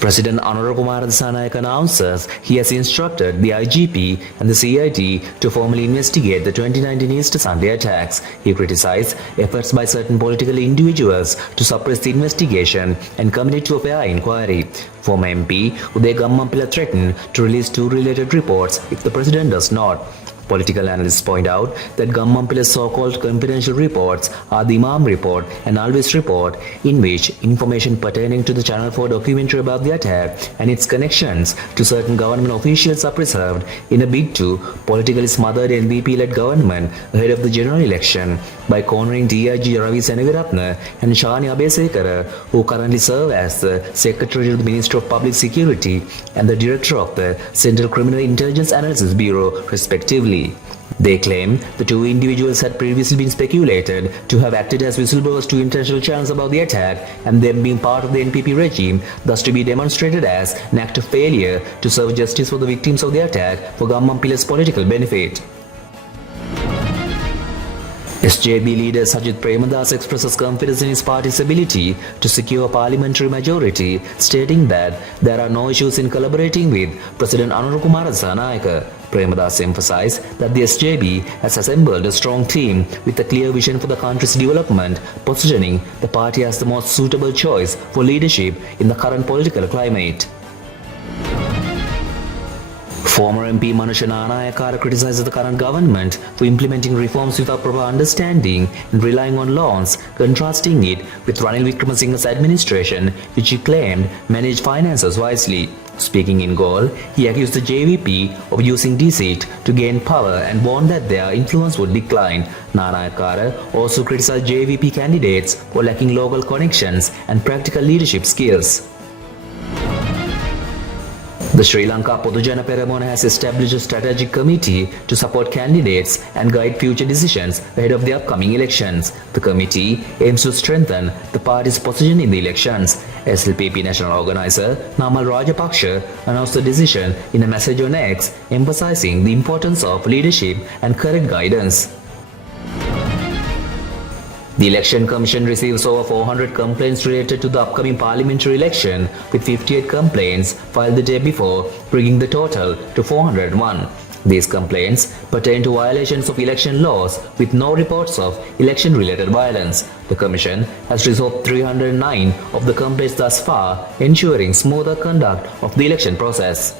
President Anurakumara Dissanayake announces he has instructed the IGP and the CID to formally investigate the 2019 Easter Sunday attacks. He criticized efforts by certain political individuals to suppress the investigation and commit to a fair inquiry. Former MP Uday Gammanpila threatened to release two related reports if the president does not. Political analysts point out that Gammanpila's so-called confidential reports are the Imam report and Alvis report, in which information pertaining to the Channel 4 documentary about the attack and its connections to certain government officials are preserved in a bid to politically smothered NVP-led government ahead of the general election by cornering DIG Ravi Seneviratne and Shani Abesekara, who currently serve as the Secretary to the Ministry of Public Security and the Director of the Central Criminal Intelligence Analysis Bureau, respectively. They claim the two individuals had previously been speculated to have acted as whistleblowers to international channels about the attack, and them being part of the NPP regime, thus to be demonstrated as an act of failure to serve justice for the victims of the attack for Gammanpila's political benefit. SJB leader Sajith Premadas expresses confidence in his party's ability to secure a parliamentary majority, stating that there are no issues in collaborating with President Anurakumara Dissanayake. Premadas emphasized that the SJB has assembled a strong team with a clear vision for the country's development, positioning the party as the most suitable choice for leadership in the current political climate. Former MP Manusha Nanayakara criticizes the current government for implementing reforms without proper understanding and relying on loans, contrasting it with Ranil Wickremesinghe's administration, which he claimed managed finances wisely. Speaking in Galle, he accused the JVP of using deceit to gain power and warned that their influence would decline. Nanayakara also criticized JVP candidates for lacking local connections and practical leadership skills. The Sri Lanka Podujana Peramona has established a strategic committee to support candidates and guide future decisions ahead of the upcoming elections. The committee aims to strengthen the party's position in the elections. SLPP national organizer Namal Rajapaksa announced the decision in a message on X, emphasizing the importance of leadership and correct guidance. The Election Commission receives over 400 complaints related to the upcoming parliamentary election, with 58 complaints filed the day before, bringing the total to 401. These complaints pertain to violations of election laws, with no reports of election-related violence. The Commission has resolved 309 of the complaints thus far, ensuring smoother conduct of the election process.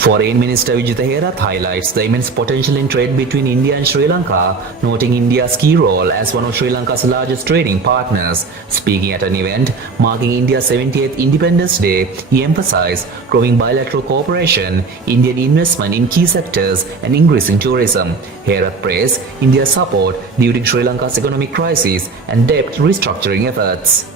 Foreign Minister Vijitha Herath highlights the immense potential in trade between India and Sri Lanka, noting India's key role as one of Sri Lanka's largest trading partners. Speaking at an event marking India's 78th Independence Day, he emphasized growing bilateral cooperation, Indian investment in key sectors, and increasing tourism. Herath praised India's support during Sri Lanka's economic crisis and debt restructuring efforts.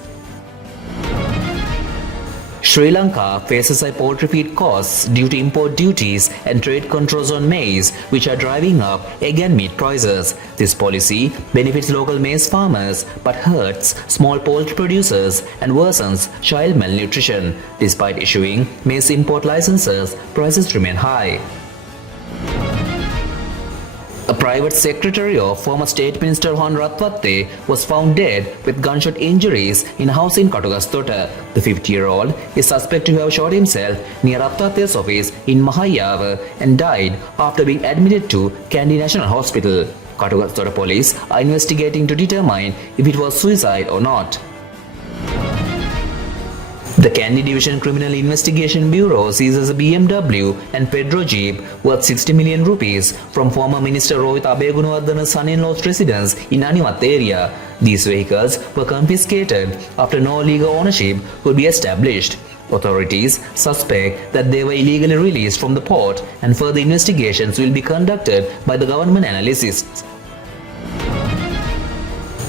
Sri Lanka faces high poultry feed costs due to import duties and trade controls on maize, which are driving up egg and meat prices. This policy benefits local maize farmers but hurts small poultry producers and worsens child malnutrition. Despite issuing maize import licenses, prices remain high. A private secretary of former State Minister Hon Ratwatte was found dead with gunshot injuries in a house in Katugastota. The 50-year-old is suspected to have shot himself near Ratwatte's office in Mahayava and died after being admitted to Kandy National Hospital. Katugastota police are investigating to determine if it was suicide or not. The Kandy Division Criminal Investigation Bureau seizes a BMW and Pedro Jeep worth 60 million rupees from former Minister Rohit Abegunawardana's son-in-law's residence in Animat area. These vehicles were confiscated after no legal ownership could be established. Authorities suspect that they were illegally released from the port, and further investigations will be conducted by the government analysts.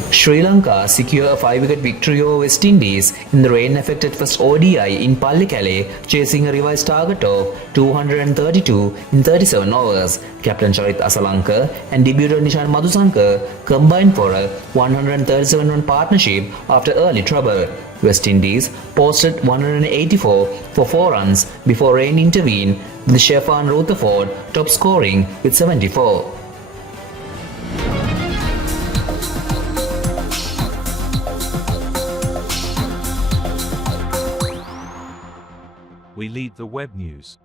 Sri Lanka secure a 5-wicket victory over West Indies in the rain-affected first ODI in Pallekele, chasing a revised target of 232 in 37 overs. Captain Charit Asalanka and debutant Nishan Madhusankar combined for a 137-run partnership after early trouble. West Indies posted 184 for 4 runs before rain intervened, with Shefan Rutherford top scoring with 74. We lead the web news.